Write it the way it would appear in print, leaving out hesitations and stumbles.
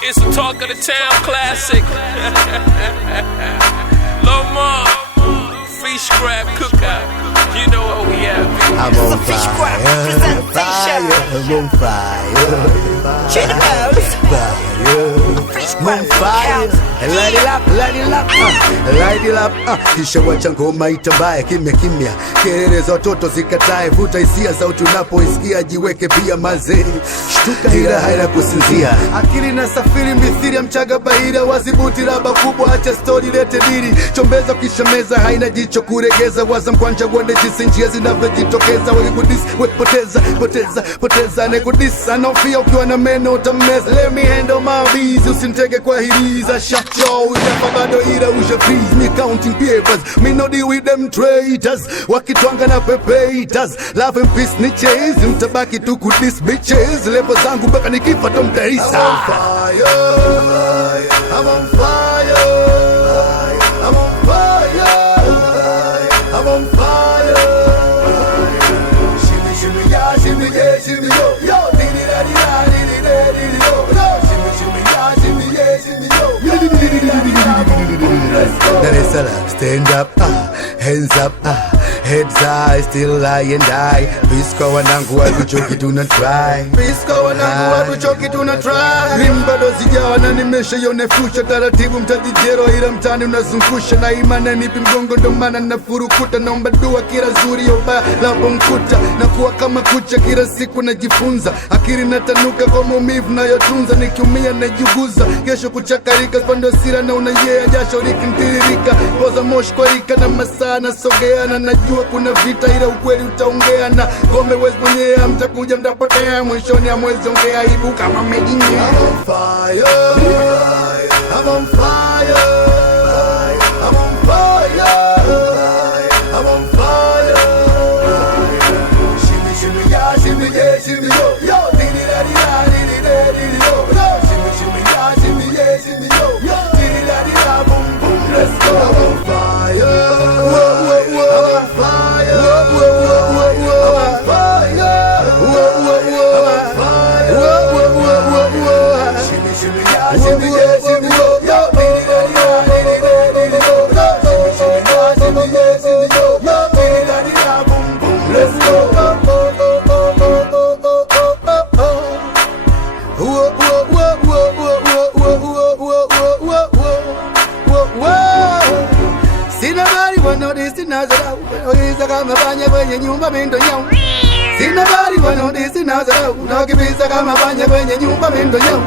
It's a talk of the town classic. Lomar, fish scrap cookout. You know what we have. I'm on fire, I'm on fire. I'm fire. Light it up, light it up, light it up. Kisha wacha ngoma itambaye kimya kimya, kelele za watoto zikatae, vuta hisia za unapoisikia, jiweke pia mazee, shtuka ila haina kusinzia, akili na safiri mithiri ya mchaga bahira, wazibuti raba kubwa, acha story lete diri, chombeza kisha meza, haina jicho kuregeza, waza mkwanja uone jinsi njia zinavyojitokeza, wakikudis wepoteza, poteza, poteza, nekudis anaofia ukiwa na meno utameza, let me handle my bees, usinitege kwa hiriza, shut yo, ujafa bado ira usha freeze, me counting papers, me no deal with them traitors, wakitwanga na pepeters, love and peace ni chase, mtabaki tu kudis bitches, level zangu mpaka nikifa tomtarisa. I'm on fire, I'm on fire, I'm on fire, I'm on fire. Shimmy, shimmy, yeah, shimmy, yeah, shimmy, yo, yo, diddy, daddy, daddy, daddy, yo, yo, shimmy, shimmy, yeah, shimmy, yeah, shimmy, yo, yo, diddy, daddy, let's go. Dar es Salaam, stand up, hands up, heads high, still lie and die. Peace kwa wanangu watuchoki tuna try. Peace kwa wanangu watuchoki tuna try. Rimba do sijawa na nimesha yonefusha, taratibu mtajijero ila mtani unazungusha, na imana nipi mgongo ndo maana nafurukuta, naomba dua kila zuri yoba lapo mkuta, na kuwa kama kucha kila siku najifunza, akili natanuka kwa maumivu nayotunza, nikiumia najuguza, kesho kuchakarika, spando sira na unayea, jasho likintiririka, poza moshi kwa rika na masaa nasogea, na najua kuna vita ila ukweli utaongea, na gome wezi mwenyea, mtakuja mtapotea, mwishoni hamwezi ongea, ibu kama medinya. I'm on fire, I'm on fire, I'm on fire, I'm on fire. Shimmy, shimmy, yeah, shimmy, yeah, shimmy, yo, yo, diddy, daddy, daddy, daddy, yo, yo, shimmy, shimmy, yeah, shimmy, yeah, shimmy, yo, yo, diddy, daddy, da, boom, boom, let's go. I'm on fire, I'm on fire, I'm on fire, shimmy, shimmy, yeah, shimmy, yeah, shimmy, yo, yo, diddy, daddy, daddy, daddy, yo, yo, shimmy, shimmy, yeah, shimmy, yeah, shimmy, yo, yo, diddy, daddy, da, boom, boom, let's go. Sina bari wanodisi nazarau, ukibiza kama panya kwenye nyumba mindo nyau. Sina bari wanodisi nazarau, ukibiza kama panya kwenye nyumba mindo nyau.